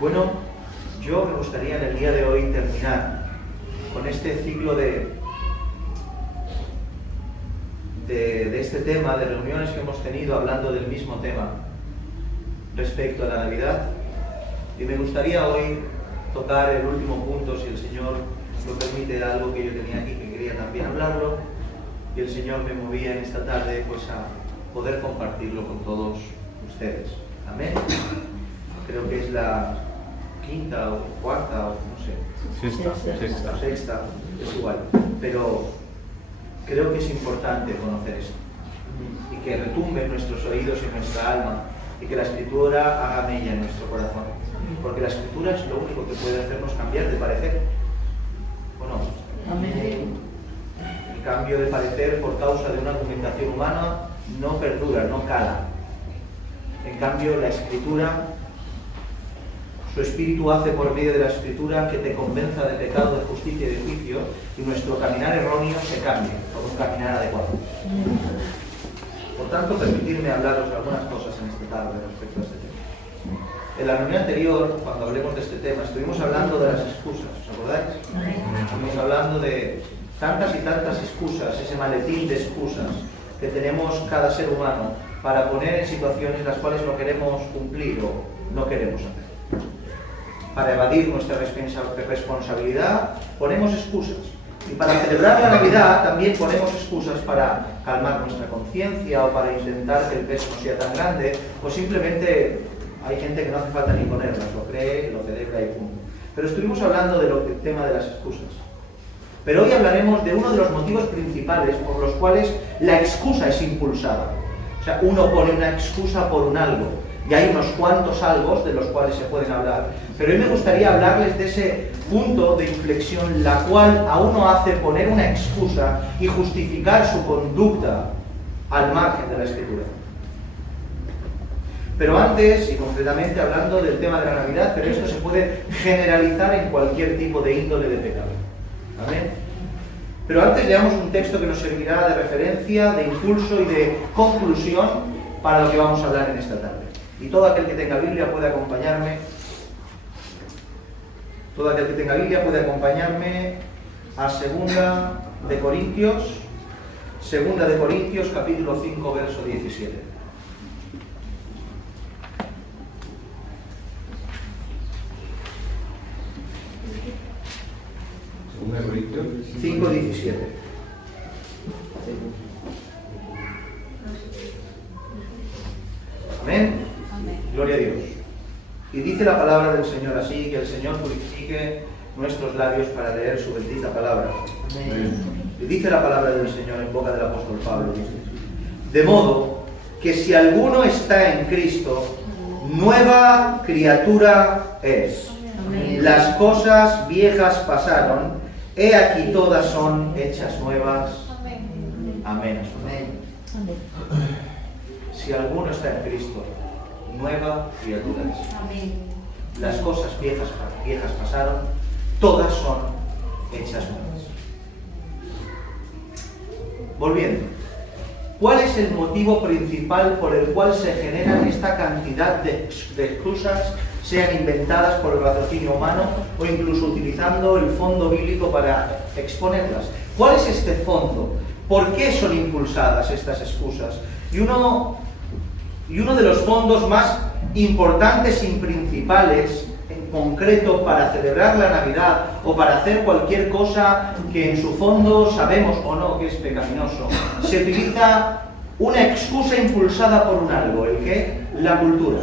Bueno, yo me gustaría en el día de hoy terminar con este ciclo de este tema, de reuniones que hemos tenido hablando del mismo tema respecto a la Navidad, y me gustaría hoy tocar el último punto, si el Señor nos lo permite, algo que yo tenía aquí que quería también hablarlo, y el Señor me movía en esta tarde pues a poder compartirlo con todos ustedes. Amén. Creo que es la quinta o cuarta o no sé. Sexta, es igual. Pero creo que es importante conocer esto y que retumbe en nuestros oídos y en nuestra alma y que la Escritura haga mella en nuestro corazón. Porque la Escritura es lo único que puede hacernos cambiar de parecer. ¿O no? Amén. El cambio de parecer por causa de una argumentación humana no perdura, no cala. En cambio, la Escritura, su Espíritu hace por medio de la Escritura que te convenza de pecado, de justicia y de juicio, y nuestro caminar erróneo se cambie por un caminar adecuado. Por tanto, permitidme hablaros algunas cosas en esta tarde respecto a este tema. En la reunión anterior, cuando hablemos de este tema, estuvimos hablando de las excusas, ¿os acordáis? Estuvimos hablando de tantas y tantas excusas, ese maletín de excusas que tenemos cada ser humano para poner en situaciones las cuales no queremos cumplir o no queremos hacer. Para evadir nuestra responsabilidad ponemos excusas. Y para celebrar la Navidad también ponemos excusas para calmar nuestra conciencia o para intentar que el peso no sea tan grande, o simplemente hay gente que no hace falta ni ponerlas, lo cree, lo celebra y punto. Pero estuvimos hablando del tema de las excusas. Pero hoy hablaremos de uno de los motivos principales por los cuales la excusa es impulsada. O sea, uno pone una excusa por un algo, y hay unos cuantos algos de los cuales se pueden hablar. Pero hoy me gustaría hablarles de ese punto de inflexión, la cual a uno hace poner una excusa y justificar su conducta al margen de la Escritura. Pero antes, y concretamente hablando del tema de la Navidad, pero esto se puede generalizar en cualquier tipo de índole de pecado. ¿Amén? Pero antes leamos un texto que nos servirá de referencia, de impulso y de conclusión para lo que vamos a hablar en esta tarde. Y todo aquel que tenga Biblia puede acompañarme. Todo aquel que tenga Biblia puede acompañarme a 2 de Corintios, capítulo 5, verso 17. Segunda de Corintios 5, 17. Amén. Gloria a Dios. Y dice la palabra del Señor así, que el Señor purifique nuestros labios para leer su bendita palabra. Amén. Y dice la palabra del Señor en boca del apóstol Pablo. De modo que si alguno está en Cristo, nueva criatura es. Amén. Las cosas viejas pasaron, he aquí todas son hechas nuevas. Amén. Amén. Si alguno está en Cristo, nueva criatura es. Amén. Las cosas viejas pasaron, todas son hechas nuevas. Volviendo, ¿cuál es el motivo principal por el cual se generan esta cantidad de excusas, sean inventadas por el raciocinio humano o incluso utilizando el fondo bíblico para exponerlas? ¿Cuál es este fondo? ¿Por qué son impulsadas estas excusas? Y uno de los fondos más importantes y principales, en concreto para celebrar la Navidad o para hacer cualquier cosa que en su fondo sabemos o no que es pecaminoso, se utiliza una excusa impulsada por un algo. ¿El qué? La cultura.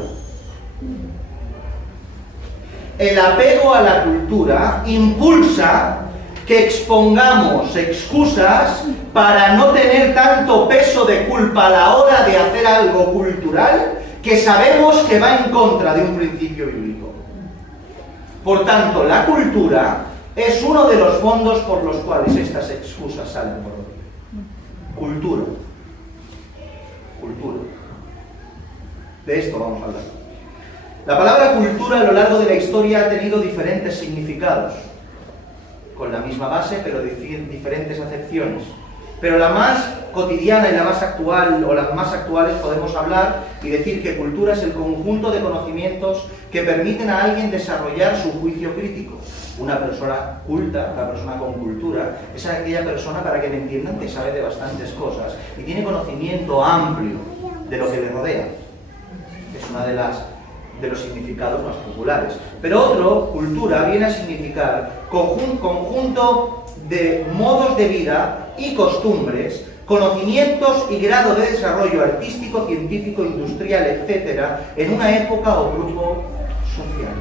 El apego a la cultura impulsa que expongamos excusas para no tener tanto peso de culpa a la hora de hacer algo cultural que sabemos que va en contra de un principio bíblico. Por tanto, la cultura es uno de los fondos por los cuales estas excusas salen por doquier. Cultura. Cultura. De esto vamos a hablar. La palabra cultura a lo largo de la historia ha tenido diferentes significados, con la misma base pero diferentes acepciones. Pero la más cotidiana y la más actual, o las más actuales, podemos hablar y decir que cultura es el conjunto de conocimientos que permiten a alguien desarrollar su juicio crítico. Una persona culta, una persona con cultura, es aquella persona, para que me entiendan, que sabe de bastantes cosas y tiene conocimiento amplio de lo que le rodea. Es una de los significados más populares. Pero otro, cultura, viene a significar conjunto de modos de vida y costumbres, conocimientos y grado de desarrollo artístico, científico, industrial, etcétera, en una época o grupo social.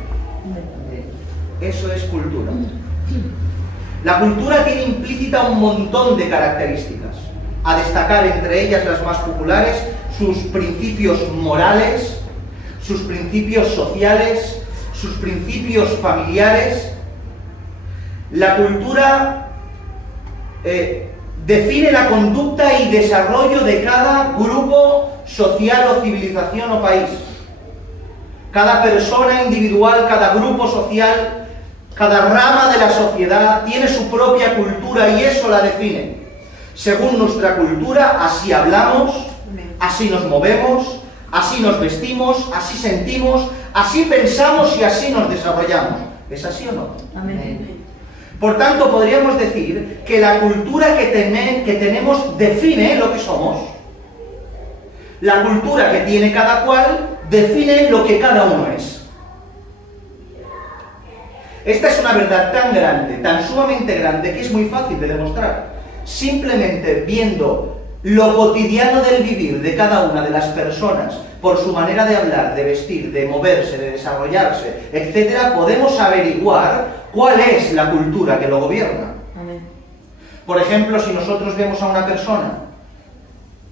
Eso es cultura. La cultura tiene implícita un montón de características, a destacar entre ellas las más populares: sus principios morales, sus principios sociales, sus principios familiares. La cultura define la conducta y desarrollo de cada grupo social o civilización o país. Cada persona individual, cada grupo social, cada rama de la sociedad tiene su propia cultura y eso la define. Según nuestra cultura, así hablamos, así nos movemos, así nos vestimos, así sentimos, así pensamos y así nos desarrollamos. ¿Es así o no? Amén. Por tanto, podríamos decir que la cultura que tenemos define lo que somos. La cultura que tiene cada cual define lo que cada uno es. Esta es una verdad tan grande, tan sumamente grande, que es muy fácil de demostrar. Simplemente viendo lo cotidiano del vivir de cada una de las personas, por su manera de hablar, de vestir, de moverse, de desarrollarse, etc., podemos averiguar cuál es la cultura que lo gobierna. Amén. Por ejemplo, si nosotros vemos a una persona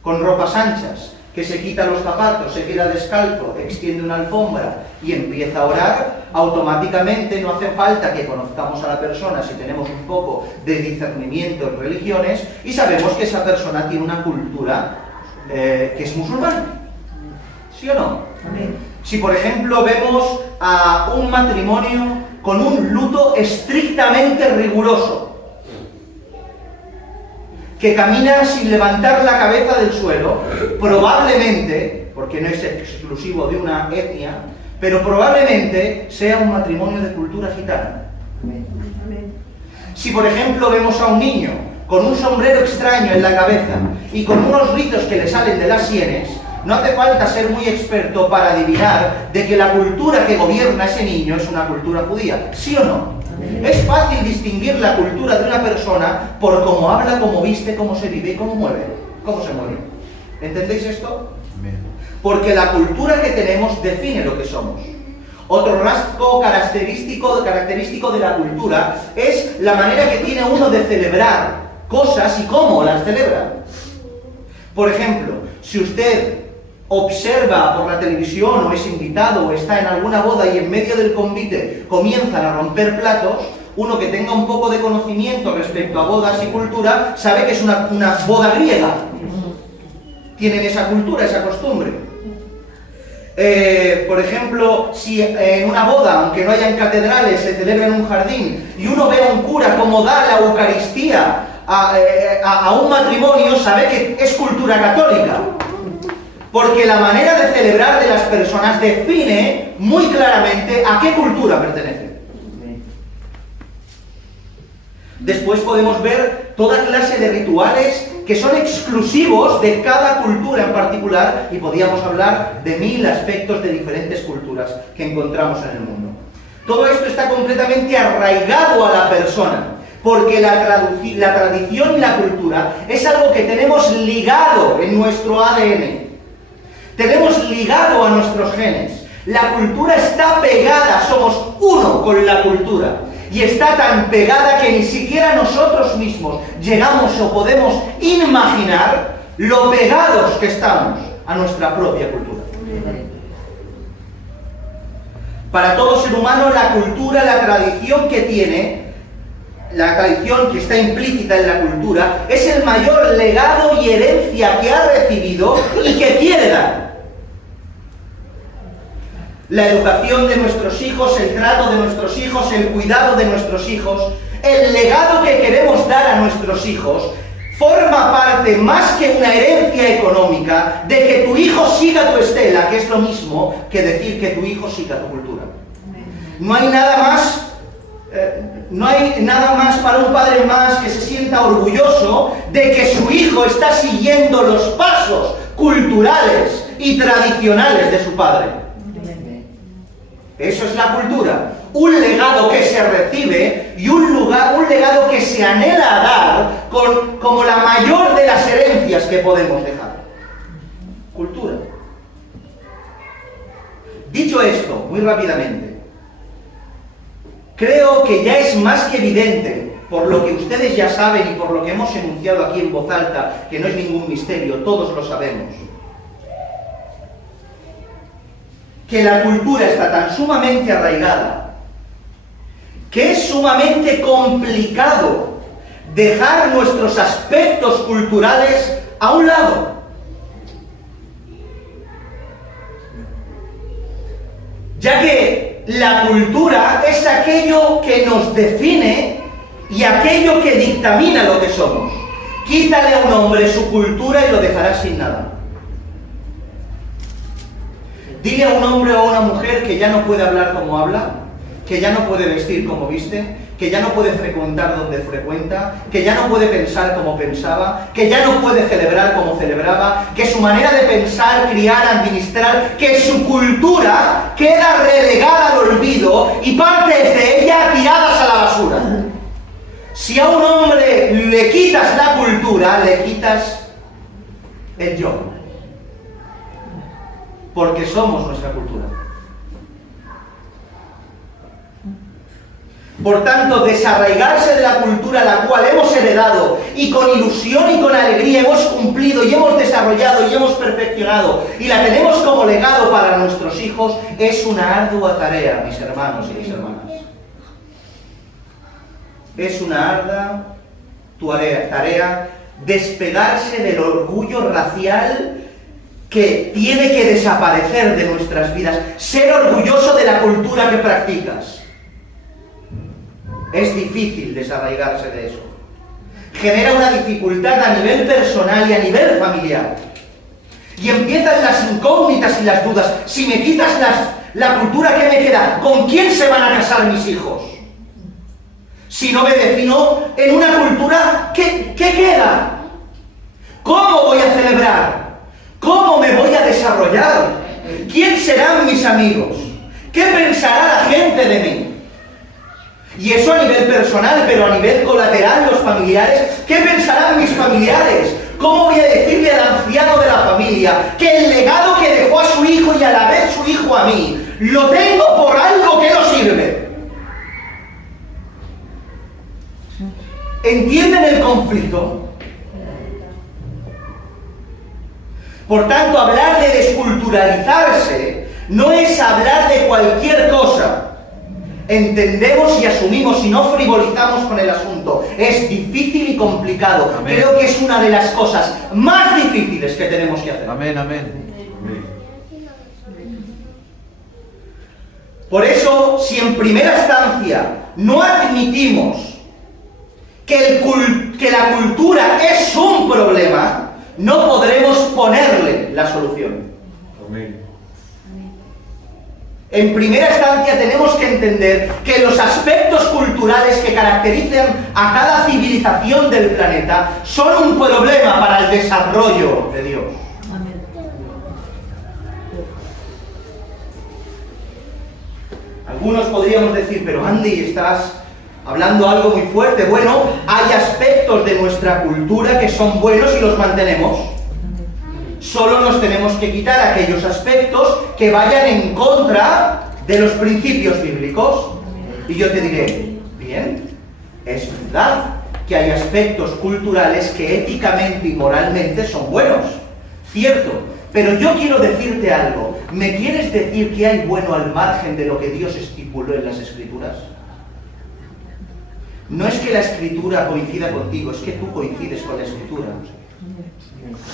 con ropas anchas, que se quita los zapatos, se queda descalzo, extiende una alfombra y empieza a orar, automáticamente no hace falta que conozcamos a la persona si tenemos un poco de discernimiento en religiones y sabemos que esa persona tiene una cultura que es musulmana. ¿Sí o no? Amén. Si por ejemplo vemos a un matrimonio con un luto estrictamente riguroso, que camina sin levantar la cabeza del suelo, probablemente, porque no es exclusivo de una etnia, pero probablemente sea un matrimonio de cultura gitana. Amén. Si por ejemplo vemos a un niño con un sombrero extraño en la cabeza y con unos rizos que le salen de las sienes, no hace falta ser muy experto para adivinar de que la cultura que gobierna a ese niño es una cultura judía. ¿Sí o no? Es fácil distinguir la cultura de una persona por cómo habla, cómo viste, cómo se vive y cómo se mueve. ¿Entendéis esto? Porque la cultura que tenemos define lo que somos. Otro rasgo característico de la cultura es la manera que tiene uno de celebrar cosas y cómo las celebra. Por ejemplo, si usted observa por la televisión o es invitado o está en alguna boda y en medio del convite comienzan a romper platos, uno que tenga un poco de conocimiento respecto a bodas y cultura sabe que es una boda griega. Tienen esa cultura, esa costumbre. Por ejemplo, si en una boda, aunque no hayan catedrales, se celebra en un jardín y uno ve a un cura como da la Eucaristía a un matrimonio, sabe que es cultura católica. Porque la manera de celebrar de las personas define muy claramente a qué cultura pertenece. Después podemos ver toda clase de rituales que son exclusivos de cada cultura en particular y podríamos hablar de 1000 aspectos de diferentes culturas que encontramos en el mundo. Todo esto está completamente arraigado a la persona, porque la tradición y la cultura es algo que tenemos ligado en nuestro ADN. Tenemos ligado a nuestros genes. La cultura está pegada, somos uno con la cultura. Y está tan pegada que ni siquiera nosotros mismos llegamos o podemos imaginar lo pegados que estamos a nuestra propia cultura. Para todo ser humano, la cultura, la tradición que tiene, la tradición que está implícita en la cultura, es el mayor legado y herencia que ha recibido y que quiere dar. La educación de nuestros hijos, el trato de nuestros hijos, el cuidado de nuestros hijos, el legado que queremos dar a nuestros hijos, forma parte, más que una herencia económica, de que tu hijo siga tu estela, que es lo mismo que decir que tu hijo siga tu cultura. No hay nada más para un padre más que se sienta orgulloso de que su hijo está siguiendo los pasos culturales y tradicionales de su padre. Eso es la cultura, un legado que se recibe y un legado que se anhela a dar como la mayor de las herencias que podemos dejar. Cultura. Dicho esto, muy rápidamente, creo que ya es más que evidente, por lo que ustedes ya saben y por lo que hemos enunciado aquí en voz alta, que no es ningún misterio, todos lo sabemos, que la cultura está tan sumamente arraigada que es sumamente complicado dejar nuestros aspectos culturales a un lado. Ya que la cultura es aquello que nos define y aquello que dictamina lo que somos. Quítale a un hombre su cultura y lo dejarás sin nada. Dile a un hombre o a una mujer que ya no puede hablar como habla, que ya no puede vestir como viste, que ya no puede frecuentar donde frecuenta, que ya no puede pensar como pensaba, que ya no puede celebrar como celebraba, que su manera de pensar, criar, administrar, que su cultura queda relegada al olvido y partes de ella tiradas a la basura. Si a un hombre le quitas la cultura, le quitas el yo. Porque somos nuestra cultura. Por tanto, desarraigarse de la cultura la cual hemos heredado y con ilusión y con alegría hemos cumplido y hemos desarrollado y hemos perfeccionado y la tenemos como legado para nuestros hijos, es una ardua tarea, mis hermanos y mis hermanas. Es una ardua tarea despegarse del orgullo racial que tiene que desaparecer de nuestras vidas, ser orgulloso de la cultura que practicas. Es difícil desarraigarse de eso. Genera una dificultad a nivel personal y a nivel familiar. Y empiezan las incógnitas y las dudas. Si me quitas la cultura, ¿qué me queda? ¿Con quién se van a casar mis hijos? Si no me defino en una cultura, ¿qué queda? ¿Cómo voy a celebrar? ¿Cómo me voy a desarrollar? ¿Quién serán mis amigos? ¿Qué pensará la gente de mí? Y eso a nivel personal, pero a nivel colateral, los familiares, ¿qué pensarán mis familiares? ¿Cómo voy a decirle al anciano de la familia que el legado que dejó a su hijo y a la vez su hijo a mí, lo tengo por algo que no sirve? ¿Entienden el conflicto? Por tanto, hablar de desculturalizarse no es hablar de cualquier cosa. Entendemos y asumimos y no frivolizamos con el asunto. Es difícil y complicado. Amén. Creo que es una de las cosas más difíciles que tenemos que hacer. Amén, amén. Por eso, si en primera instancia no admitimos que la cultura es un problema, no podremos ponerle la solución. Amén. En primera instancia tenemos que entender que los aspectos culturales que caracterizan a cada civilización del planeta son un problema para el desarrollo de Dios. Amén. Algunos podríamos decir, pero Andy, estás hablando algo muy fuerte. Bueno, hay aspectos de nuestra cultura que son buenos y los mantenemos. Solo nos tenemos que quitar aquellos aspectos que vayan en contra de los principios bíblicos. Y yo te diré, bien, es verdad que hay aspectos culturales que éticamente y moralmente son buenos, cierto, pero yo quiero decirte algo. ¿Me quieres decir que hay bueno al margen de lo que Dios estipuló en las Escrituras? No es que la Escritura coincida contigo, es que tú coincides con la Escritura.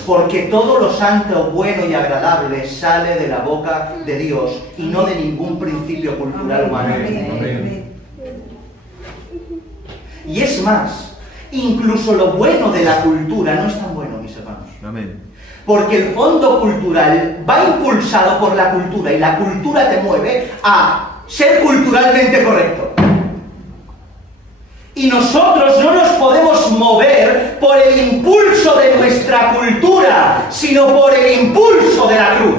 Porque todo lo santo, bueno y agradable sale de la boca de Dios y no de ningún principio cultural humano. Amén. Y es más, Incluso lo bueno de la cultura no es tan bueno, mis hermanos. Amén. Porque el fondo cultural va impulsado por la cultura y la cultura te mueve a ser culturalmente correcto. Y nosotros no nos podemos mover por el impulso de nuestra cultura, sino por el impulso de la cruz.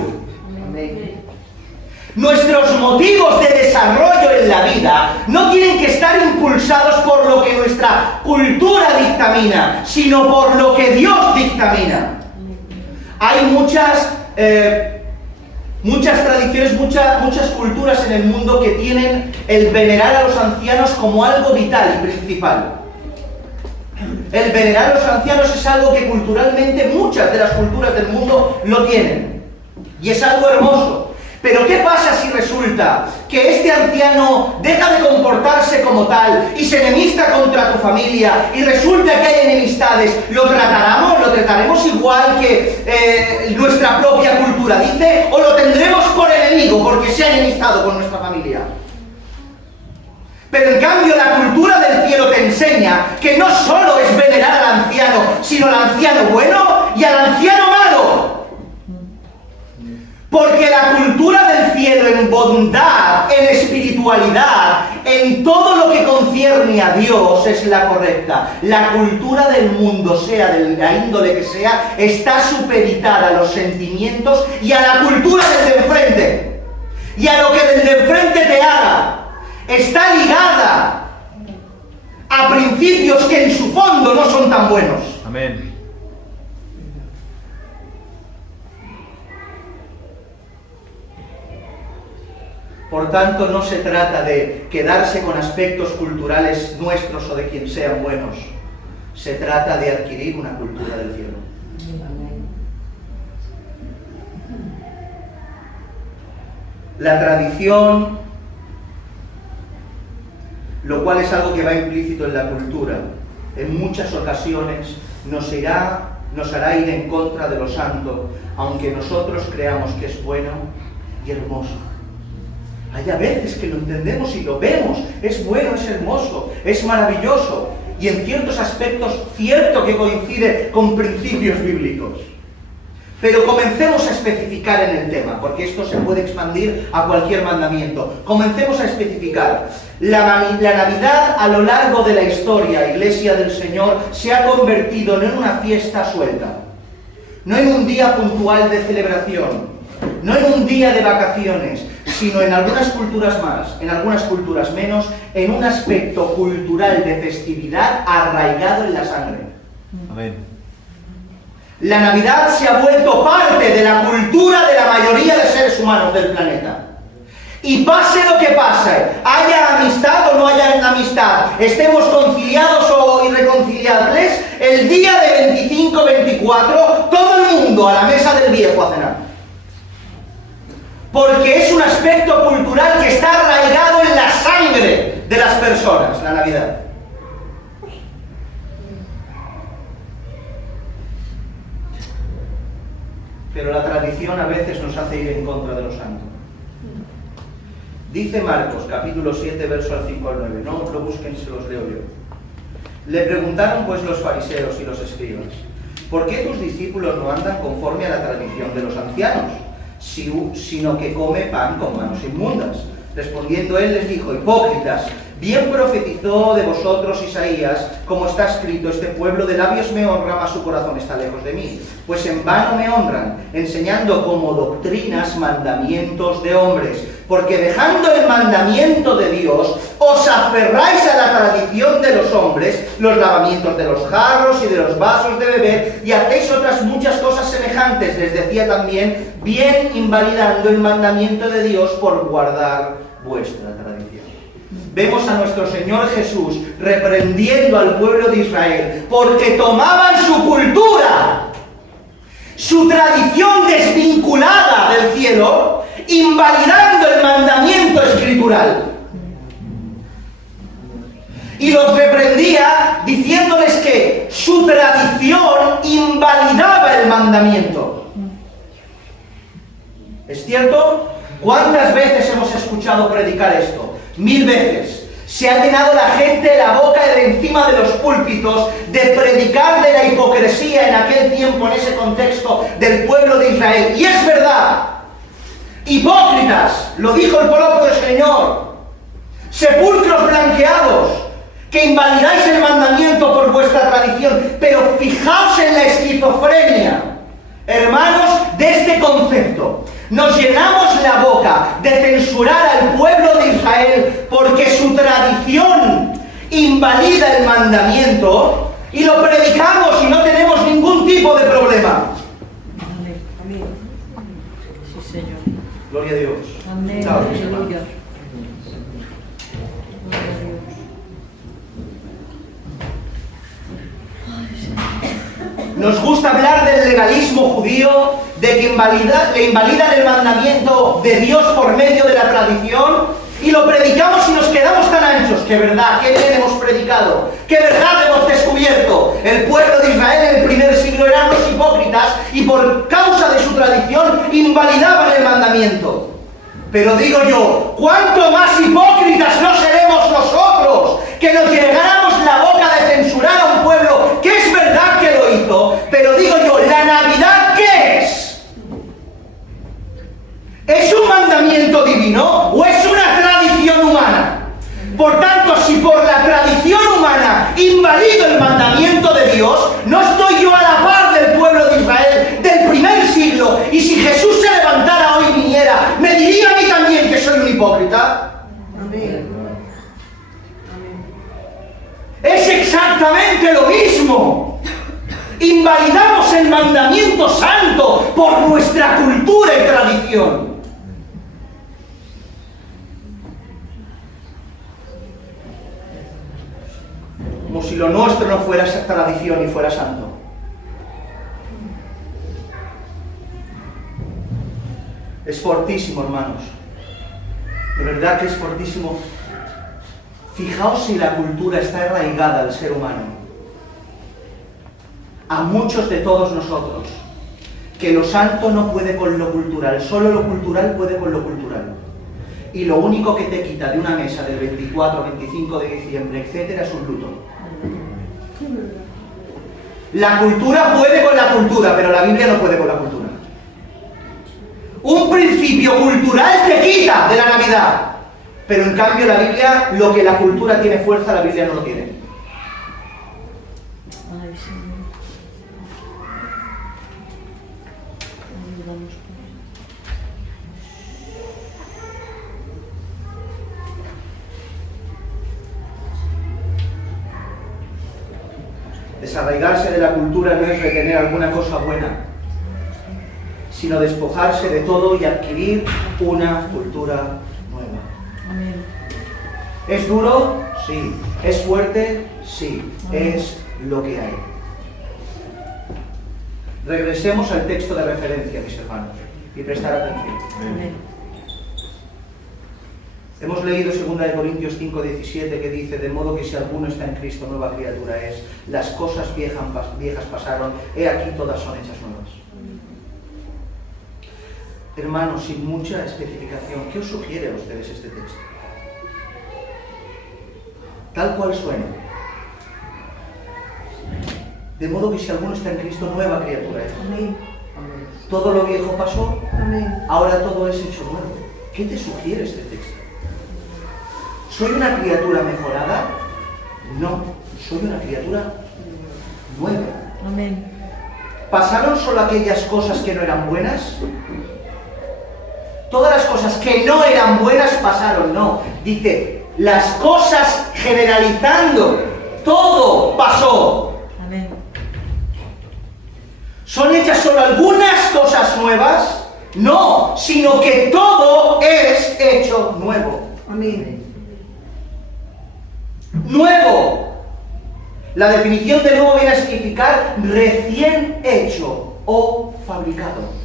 Nuestros motivos de desarrollo en la vida no tienen que estar impulsados por lo que nuestra cultura dictamina, sino por lo que Dios dictamina. Hay muchas tradiciones, muchas culturas en el mundo que tienen el venerar a los ancianos como algo vital y principal. El venerar a los ancianos es algo que culturalmente muchas de las culturas del mundo lo tienen. Y es algo hermoso. Pero ¿qué pasa si resulta que este anciano deja de comportarse como tal y se enemista contra tu familia y resulta que hay enemistades? ¿Lo trataremos igual que nuestra propia cultura dice? ¿O lo tendremos por enemigo porque se ha enemistado con nuestra familia? Pero en cambio la cultura del cielo te enseña que no solo es venerar al anciano, sino al anciano bueno y al anciano malo. Porque la cultura del cielo en bondad, en espiritualidad, en todo lo que concierne a Dios es la correcta. La cultura del mundo, sea de la índole que sea, está supeditada a los sentimientos y a la cultura del de enfrente. Y a lo que del de enfrente te haga. Está ligada a principios que en su fondo no son tan buenos. Amén. Por tanto, no se trata de quedarse con aspectos culturales nuestros o de quien sean buenos. Se trata de adquirir una cultura del cielo. La tradición, lo cual es algo que va implícito en la cultura, en muchas ocasiones nos hará ir en contra de lo santo, aunque nosotros creamos que es bueno y hermoso. Hay a veces que lo entendemos y lo vemos, es bueno, es hermoso, es maravilloso, y en ciertos aspectos, cierto que coincide con principios bíblicos. Pero comencemos a especificar en el tema, porque esto se puede expandir a cualquier mandamiento. Comencemos a especificar. La Navidad a lo largo de la historia, Iglesia del Señor, se ha convertido no en una fiesta suelta, no en un día puntual de celebración, no en un día de vacaciones, sino en algunas culturas más, en algunas culturas menos, en un aspecto cultural de festividad arraigado en la sangre. Amén. La Navidad se ha vuelto parte de la cultura de la mayoría de seres humanos del planeta. Y pase lo que pase, haya amistad o no haya amistad, estemos conciliados o irreconciliables, el día de 25-24, todo el mundo a la mesa del viejo a cenar. Porque es un aspecto cultural que está arraigado en la sangre de las personas, la Navidad. Pero la tradición a veces nos hace ir en contra de lo santo. Dice Marcos, capítulo 7, verso al 5 al 9. No lo busquen, se los leo yo. Le preguntaron pues los fariseos y los escribas: ¿por qué tus discípulos no andan conforme a la tradición de los ancianos, sino que come pan con manos inmundas? Respondiendo él les dijo: hipócritas, bien profetizó de vosotros Isaías, como está escrito: este pueblo de labios me honra, mas su corazón está lejos de mí. Pues en vano me honran, enseñando como doctrinas mandamientos de hombres. Porque dejando el mandamiento de Dios, os aferráis a la tradición de los hombres, los lavamientos de los jarros y de los vasos de beber, y hacéis otras muchas cosas semejantes. Les decía también, bien invalidando el mandamiento de Dios por guardar vuestra tradición. Vemos a nuestro Señor Jesús reprendiendo al pueblo de Israel porque tomaban su cultura, su tradición desvinculada del cielo, invalidando el mandamiento escritural. Y los reprendía diciéndoles que su tradición invalidaba el mandamiento. ¿Es cierto? ¿Cuántas veces hemos escuchado predicar esto? 1000 veces. Se ha llenado la gente la boca de encima de los púlpitos de predicar de la hipocresía en aquel tiempo, en ese contexto del pueblo de Israel. Y es verdad, hipócritas, lo dijo el propio Señor, sepulcros blanqueados, que invalidáis el mandamiento por vuestra tradición. Pero fijaos en la esquizofrenia, hermanos, de este concepto. Nos llenamos la boca de censurar al pueblo de Israel porque su tradición invalida el mandamiento y lo predicamos y no tenemos ningún tipo de problema. Amén. Sí, Señor. Gloria a Dios. Amén. Chao, mis Aleluya. hermanos. Gloria a Dios. Nos gusta hablar del legalismo judío, de que le invalidan el mandamiento de Dios por medio de la tradición, y lo predicamos y nos quedamos tan anchos. ¡Qué verdad! ¡Qué bien hemos predicado! ¡Qué verdad hemos descubierto! El pueblo de Israel en el primer siglo eran los hipócritas y por causa de su tradición invalidaban el mandamiento. Pero digo yo, ¿cuánto más hipócritas no seremos nosotros que nos llenáramos la boca de censurar a un pueblo que es verdad que lo hizo? Pero digo yo, ¿la Navidad qué es? ¿Es un mandamiento divino o es una tradición humana? Por tanto, si por la tradición humana invalido el mandamiento de Dios, no estoy yo a la par del pueblo de Israel del primer siglo. Y si Jesús se levantara hoy y viniera, ¿me diría a mí también que soy un hipócrita? Amén. Es exactamente lo mismo. Invalidamos el mandamiento santo por nuestra cultura y tradición. Como si lo nuestro no fuera tradición y fuera santo. Es fortísimo, hermanos. De verdad que es fortísimo. Fijaos si la cultura está arraigada al ser humano. A muchos de todos nosotros, que lo santo no puede con lo cultural, solo lo cultural puede con lo cultural. Y lo único que te quita de una mesa del 24, 25 de diciembre, etcétera, es un luto. La cultura puede con la cultura, pero la Biblia no puede con la cultura. Un principio cultural te quita de la Navidad, pero en cambio la Biblia, lo que la cultura tiene fuerza, la Biblia no lo tiene. Ay, Señor. Ayúdanos, Desarraigarse de la cultura no es retener alguna cosa buena, sino despojarse de todo y adquirir una cultura nueva. Amén. ¿Es duro? Sí. ¿Es fuerte? Sí. Es lo que hay. Regresemos al texto de referencia, mis hermanos, y prestar atención. Amén. Hemos leído 2 Corintios 5:17 que dice: de modo que si alguno está en Cristo, nueva criatura es. Las cosas viejas pasaron, he aquí todas son hechas nuevas. Hermanos, sin mucha especificación, ¿qué os sugiere a ustedes este texto? Tal cual suena. De modo que si alguno está en Cristo, nueva criatura es. Amén. Todo lo viejo pasó, Amén. ahora todo es hecho nuevo. ¿Qué te sugiere este texto? ¿Soy una criatura mejorada? No, soy una criatura nueva. Amén. ¿Pasaron solo aquellas cosas que no eran buenas? Todas las cosas que no eran buenas pasaron, no. Dice, las cosas generalizando, todo pasó. Amén. ¿Son hechas solo algunas cosas nuevas? No, sino que todo es hecho nuevo. Amén. Nuevo. La definición de nuevo viene a significar recién hecho o fabricado.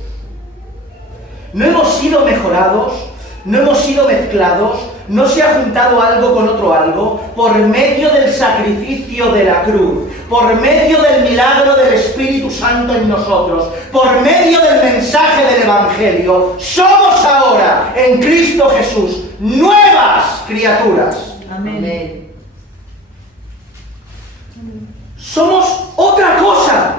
No hemos sido mejorados, no hemos sido mezclados, no se ha juntado algo con otro algo por medio del sacrificio de la cruz, por medio del milagro del Espíritu Santo en nosotros, por medio del mensaje del Evangelio. Somos ahora en Cristo Jesús nuevas criaturas. Amén. Somos otra cosa.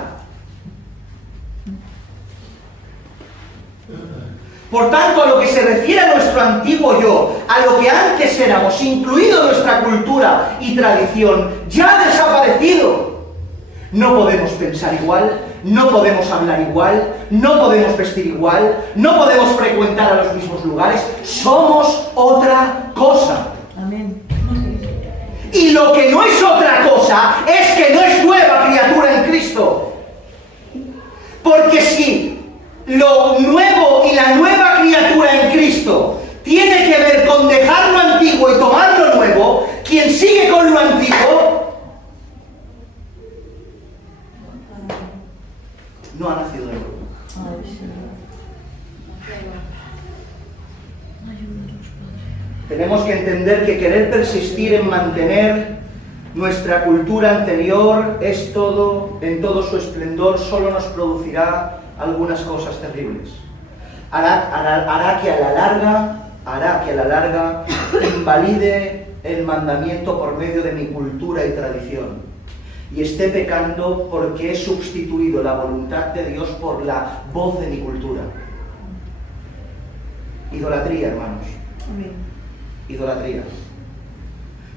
Por tanto, a lo que se refiere a nuestro antiguo yo, a lo que antes éramos, incluido nuestra cultura y tradición, ya ha desaparecido. No podemos pensar igual, no podemos hablar igual, no podemos vestir igual, no podemos frecuentar a los mismos lugares. Somos otra cosa. Amén. Y lo que no es otra cosa es que no es nueva criatura en Cristo. Porque si lo nuevo y la nueva criatura en Cristo tiene que ver con dejar lo antiguo y tomar lo nuevo, quien sigue con lo antiguo no ha nacido de nuevo. Ay, Señor. Ayúdanos, Padre. Tenemos que entender que querer persistir en mantener nuestra cultura anterior es todo, en todo su esplendor, solo nos producirá algunas cosas terribles. Hará que a la larga invalide el mandamiento por medio de mi cultura y tradición y esté pecando porque he sustituido la voluntad de Dios por la voz de mi cultura. Idolatría, hermanos. Amén. Idolatría.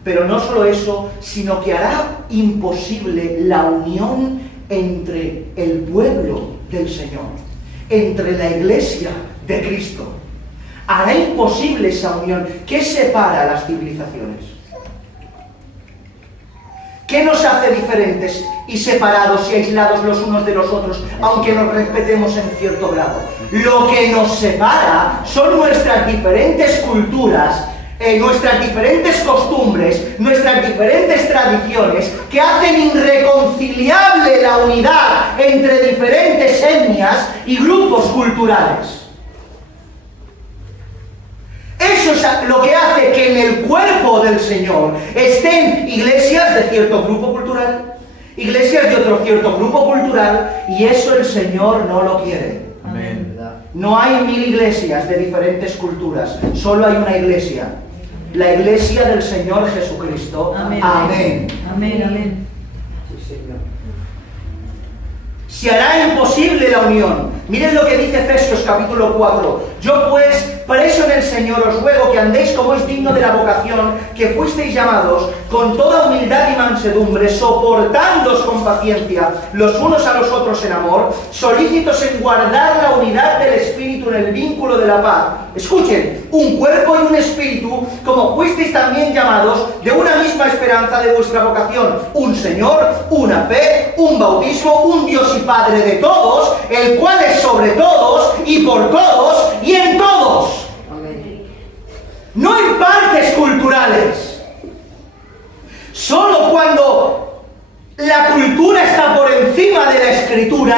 Pero no solo eso, sino que hará imposible la unión entre el pueblo del Señor, entre la iglesia de Cristo. Hará imposible esa unión. ¿Qué separa a las civilizaciones? ¿Qué nos hace diferentes y separados y aislados los unos de los otros, aunque nos respetemos en cierto grado? Lo que nos separa son nuestras diferentes culturas, nuestras diferentes costumbres, nuestras diferentes tradiciones, que hacen irreconciliable la unidad entre diferentes etnias y grupos culturales. Eso es lo que hace que en el cuerpo del Señor estén iglesias de cierto grupo cultural, iglesias de otro cierto grupo cultural, y eso el Señor no lo quiere. Amén. No hay 1000 iglesias de diferentes culturas, solo hay una iglesia, la iglesia del Señor Jesucristo. Amén. Amén. Amén, amén. Se hará imposible la unión. Miren lo que dice Efesios capítulo 4. Yo pues, preso en el Señor, os ruego que andéis como es digno de la vocación que fuisteis llamados, con toda humildad y mansedumbre, soportándoos con paciencia los unos a los otros en amor, solícitos en guardar la unidad del Espíritu en el vínculo de la paz. Escuchen, un cuerpo y un espíritu, como fuisteis también llamados, de una misma esperanza de vuestra vocación, un Señor, una fe, un bautismo, un Dios y Padre de todos, el cual es sobre todos y por todos y en todos. No en partes culturales. Solo cuando la cultura está por encima de la escritura,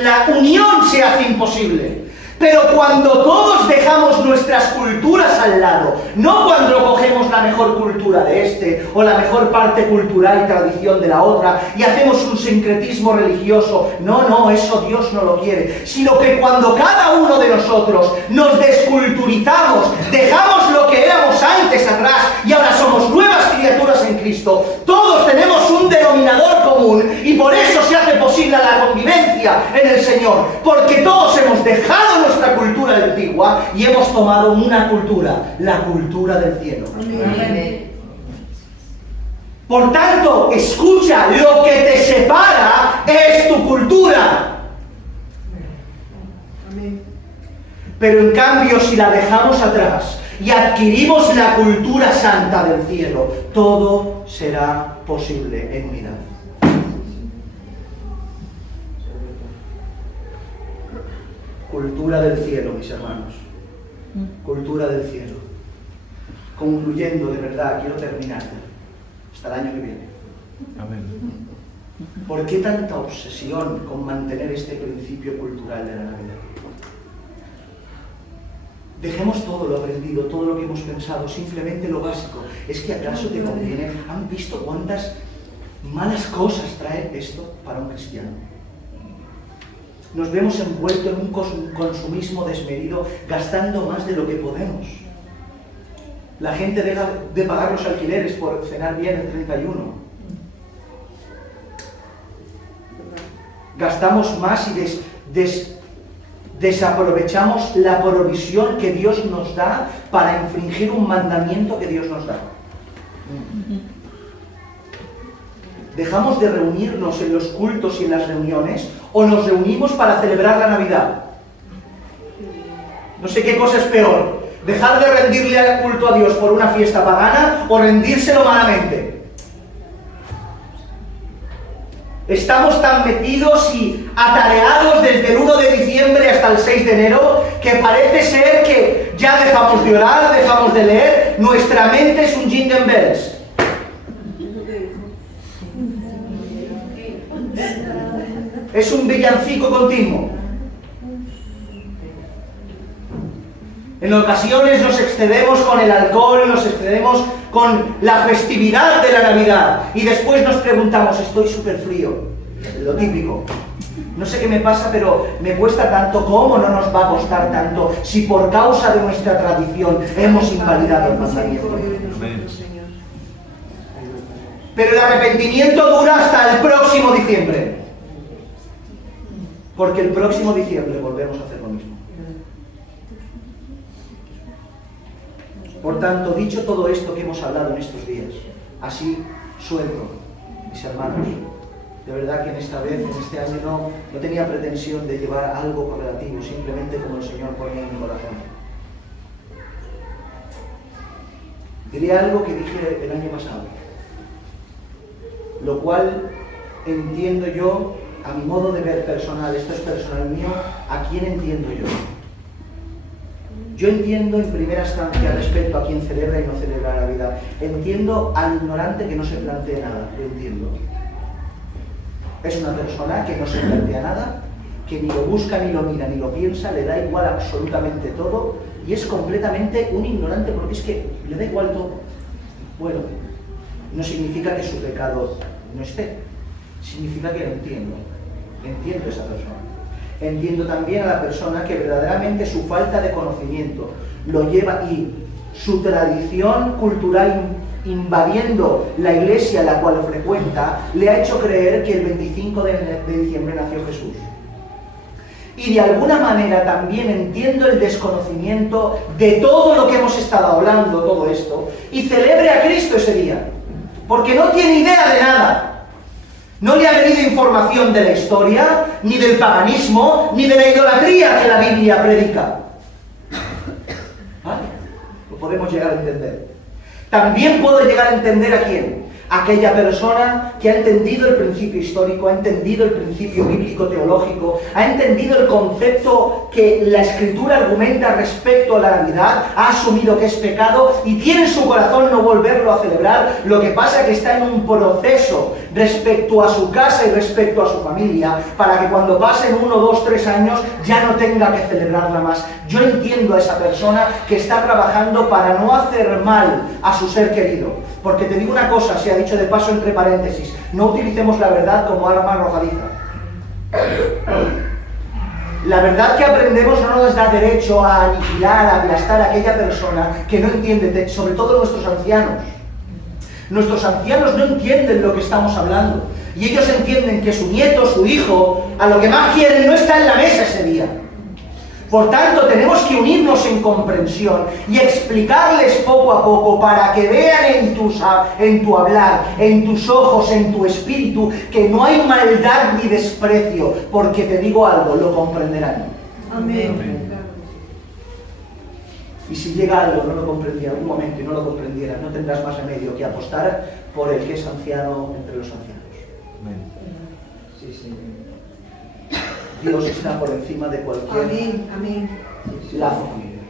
la unión se hace imposible. Pero cuando todos dejamos nuestras culturas al lado, no cuando cogemos la mejor cultura de este o la mejor parte cultural y tradición de la otra y hacemos un sincretismo religioso, no, eso Dios no lo quiere, sino que cuando cada uno de nosotros nos desculturizamos, dejamos lo que éramos antes atrás y ahora somos nuevas criaturas en Cristo, todos tenemos un denominador común y por eso se hace posible la convivencia en el Señor, porque todos hemos dejado nuestra cultura antigua y hemos tomado una cultura, la cultura del cielo. Amén. Por tanto, escucha, lo que te separa es tu cultura. Amén. Pero en cambio, si la dejamos atrás y adquirimos la cultura santa del cielo, todo será posible en unidad. Cultura del cielo, mis hermanos. Cultura del cielo. Concluyendo, de verdad, quiero terminar hasta el año que viene. Amén. ¿Por qué tanta obsesión con mantener este principio cultural de la Navidad? Dejemos todo lo aprendido, todo lo que hemos pensado, simplemente lo básico. ¿Es que acaso te conviene? ¿Han visto cuántas malas cosas trae esto para un cristiano? Nos vemos envueltos en un consumismo desmedido, gastando más de lo que podemos. La gente deja de pagar los alquileres por cenar bien el 31. Gastamos más y desaprovechamos la provisión que Dios nos da para infringir un mandamiento que Dios nos da. ¿Dejamos de reunirnos en los cultos y en las reuniones o nos reunimos para celebrar la Navidad? No sé qué cosa es peor, dejar de rendirle al culto a Dios por una fiesta pagana o rendírselo malamente. Estamos tan metidos y atareados desde el 1 de diciembre hasta el 6 de enero que parece ser que ya dejamos de orar, dejamos de leer, nuestra mente es un jingle bells. Es un villancico continuo. En ocasiones nos excedemos con el alcohol, nos excedemos con la festividad de la Navidad y después nos preguntamos, estoy súper frío, lo típico. No sé qué me pasa, pero me cuesta tanto. ¿Cómo no nos va a costar tanto si por causa de nuestra tradición hemos invalidado el mandamiento? Pero el arrepentimiento dura hasta el próximo diciembre. Porque el próximo diciembre volvemos a hacer lo mismo. Por tanto, dicho todo esto que hemos hablado en estos días, así suelto, mis hermanos, de verdad que en esta vez, en este año, no tenía pretensión de llevar algo correlativo, simplemente como el Señor ponía en mi corazón. Diré algo que dije el año pasado, lo cual entiendo yo, a mi modo de ver personal, esto es personal mío, ¿a quién entiendo yo? Yo entiendo en primera instancia respecto a quien celebra y no celebra la Navidad. Entiendo al ignorante que no se plantea nada, lo entiendo. Es una persona que no se plantea nada, que ni lo busca, ni lo mira, ni lo piensa, le da igual absolutamente todo y es completamente un ignorante porque es que le da igual todo. Bueno, no significa que su pecado no esté, significa que lo entiendo. Entiendo a esa persona. Entiendo también a la persona que verdaderamente su falta de conocimiento lo lleva y su tradición cultural invadiendo la iglesia a la cual frecuenta le ha hecho creer que el 25 de diciembre nació Jesús. Y de alguna manera también entiendo el desconocimiento de todo lo que hemos estado hablando, todo esto, y celebre a Cristo ese día, porque no tiene idea de nada. No le ha venido información de la historia, ni del paganismo, ni de la idolatría que la Biblia predica. ¿Vale? Lo podemos llegar a entender. También puedo llegar a entender a quién. Aquella persona que ha entendido el principio histórico, ha entendido el principio bíblico teológico, ha entendido el concepto que la Escritura argumenta respecto a la Navidad, ha asumido que es pecado y tiene en su corazón no volverlo a celebrar. Lo que pasa es que está en un proceso respecto a su casa y respecto a su familia, para que cuando pasen 1, 2, 3 años ya no tenga que celebrarla más. Yo entiendo a esa persona que está trabajando para no hacer mal a su ser querido. Porque te digo una cosa, se ha dicho de paso entre paréntesis, no utilicemos la verdad como arma arrojadiza. La verdad que aprendemos no nos da derecho a aniquilar, a aplastar a aquella persona que no entiende, sobre todo nuestros ancianos. Nuestros ancianos no entienden lo que estamos hablando. Y ellos entienden que su nieto, su hijo, a lo que más quieren no está en la mesa ese día. Por tanto, tenemos que unirnos en comprensión y explicarles poco a poco para que vean en tu hablar, en tus ojos, en tu espíritu, que no hay maldad ni desprecio, porque te digo algo, lo comprenderán. Amén. Y si llega algo, no lo comprendía en algún momento y no lo comprendiera, no tendrás más remedio que apostar por el que es anciano entre los ancianos. Amén. Sí, sí. Dios está por encima de cualquier lazo familiar.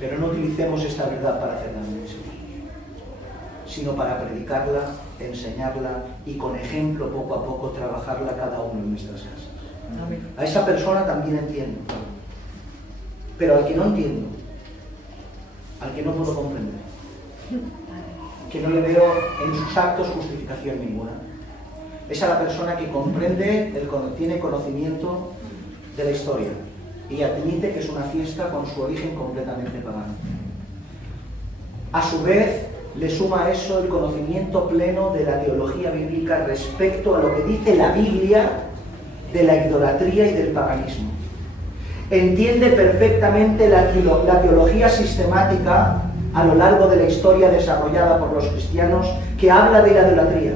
Pero no utilicemos esta verdad para hacer daño, sino para predicarla, enseñarla y con ejemplo poco a poco trabajarla cada uno en nuestras casas. A esa persona también entiendo, pero al que no entiendo, al que no puedo comprender, que no le veo en sus actos justificación ninguna, es a la persona que comprende, tiene conocimiento de la historia y admite que es una fiesta con su origen completamente pagano. A su vez, le suma a eso el conocimiento pleno de la teología bíblica respecto a lo que dice la Biblia de la idolatría y del paganismo. Entiende perfectamente la teología sistemática a lo largo de la historia desarrollada por los cristianos que habla de la idolatría.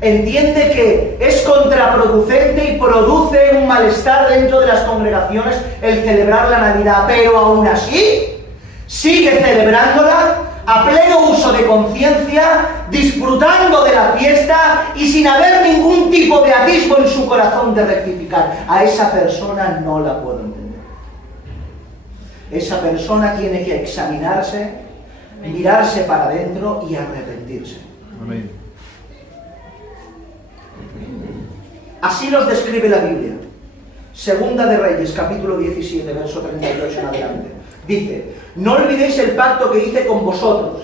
Entiende que es contraproducente y produce un malestar dentro de las congregaciones el celebrar la Navidad, pero aún así sigue celebrándola a pleno uso de conciencia, disfrutando de la fiesta y sin haber ningún tipo de atisbo en su corazón de rectificar. A esa persona no la puedo entender. Esa persona tiene que examinarse, mirarse para adentro y arrepentirse. Amén. Así los describe la Biblia. Segunda de Reyes, capítulo 17, verso 38 en adelante. Dice: no olvidéis el pacto que hice con vosotros,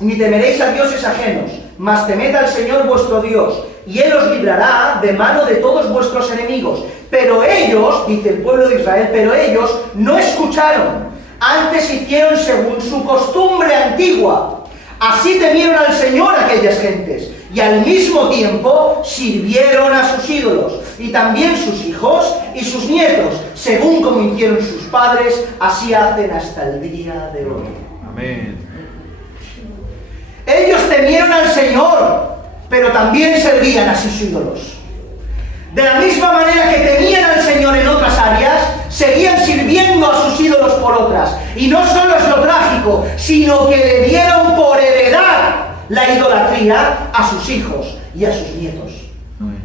ni temeréis a dioses ajenos, mas temed al Señor vuestro Dios, y Él os librará de mano de todos vuestros enemigos. Pero ellos, dice el pueblo de Israel, pero ellos no escucharon, antes hicieron según su costumbre antigua. Así temieron al Señor aquellas gentes, y al mismo tiempo sirvieron a sus ídolos, y también sus hijos y sus nietos, según como hicieron sus padres, así hacen hasta el día de hoy. Amén. Ellos temieron al Señor, pero también servían a sus ídolos. De la misma manera que temían al Señor en otras áreas, seguían sirviendo a sus ídolos por otras. Y no solo es lo trágico, sino que le dieron por heredad la idolatría a sus hijos y a sus nietos. Amén.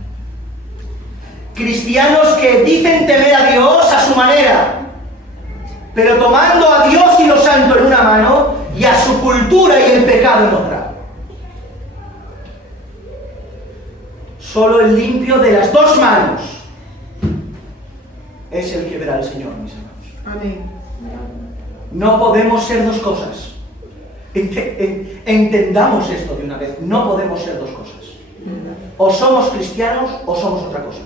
Cristianos que dicen temer a Dios a su manera, pero tomando a Dios y lo santo en una mano y a su cultura y el pecado en otra. Solo el limpio de las dos manos es el que verá al Señor, mis hermanos. Amén. No podemos ser dos cosas. Entendamos esto de una vez. No podemos ser dos cosas. O somos cristianos o somos otra cosa.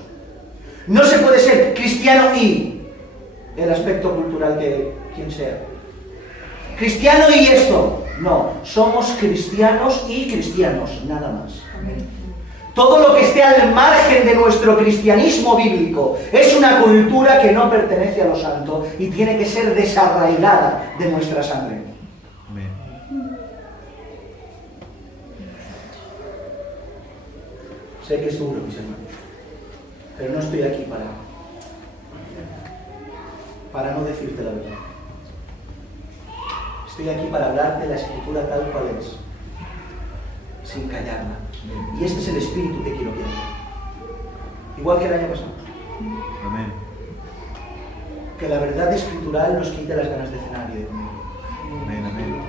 No se puede ser cristiano y el aspecto cultural de quien sea. Cristiano y esto. No, somos cristianos y cristianos, nada más. Amén. Todo lo que esté al margen de nuestro cristianismo bíblico es una cultura que no pertenece a lo santo y tiene que ser desarraigada de nuestra sangre. Amén. Sé que es duro, mis hermanos, pero no estoy aquí para no decirte la verdad. Estoy aquí para hablarte de la Escritura tal cual es, sin callarla. Y este es el espíritu que quiero que haya. Igual que el año pasado. Amén. Que la verdad escritural nos quite las ganas de cenar y de comer. Amén. Amén.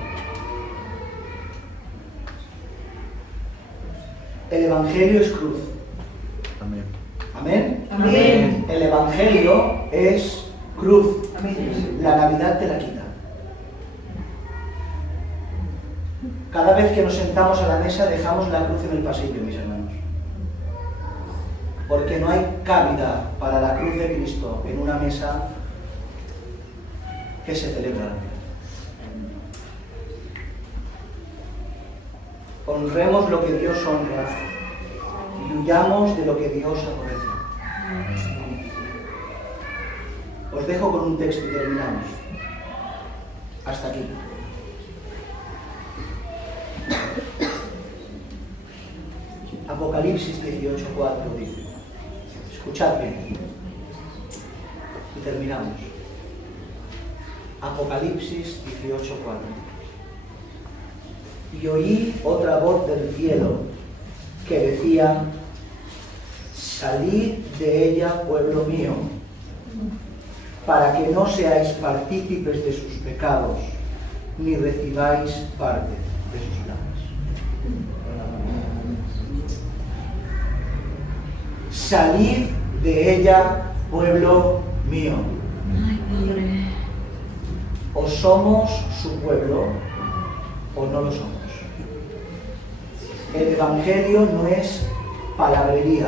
El Evangelio es cruz. Amén. ¿Amén? Amén. El Evangelio es cruz. Amén. La Navidad te la quita. Cada vez que nos sentamos a la mesa dejamos la cruz en el pasillo, mis hermanos. Porque no hay cabida para la cruz de Cristo en una mesa que se celebra la Navidad. Honremos lo que Dios honra y huyamos de lo que Dios aborrece. Os dejo con un texto y terminamos. Hasta aquí. Apocalipsis 18:4 dice, escuchad bien, y terminamos. Apocalipsis 18:4. Y oí otra voz del cielo que decía: salid de ella, pueblo mío, para que no seáis partícipes de sus pecados, ni recibáis parte de sus plagas. Salid de ella, pueblo mío. Ay, Padre. O somos su pueblo o no lo somos. El Evangelio no es palabrería.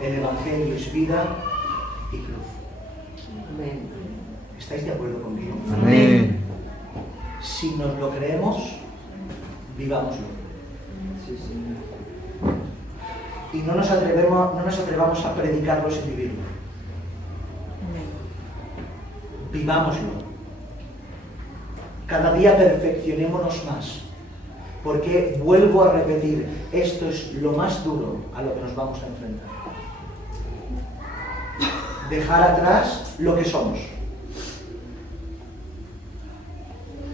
El Evangelio es vida y cruz. Amén. ¿Estáis de acuerdo conmigo? Amén. Si nos lo creemos, vivámoslo. Sí, sí. Y no nos atrevamos a predicarlo sin vivirlo. Amén. Vivámoslo. Cada día perfeccionémonos más. Porque, vuelvo a repetir, esto es lo más duro a lo que nos vamos a enfrentar. Dejar atrás lo que somos.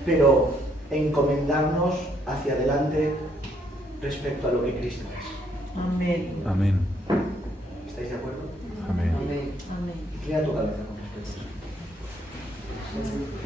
Pero encomendarnos hacia adelante respecto a lo que Cristo es. Amén. Amén. ¿Estáis de acuerdo? Amén. Amén. Amén. Inclina tu cabeza con respeto. Amén.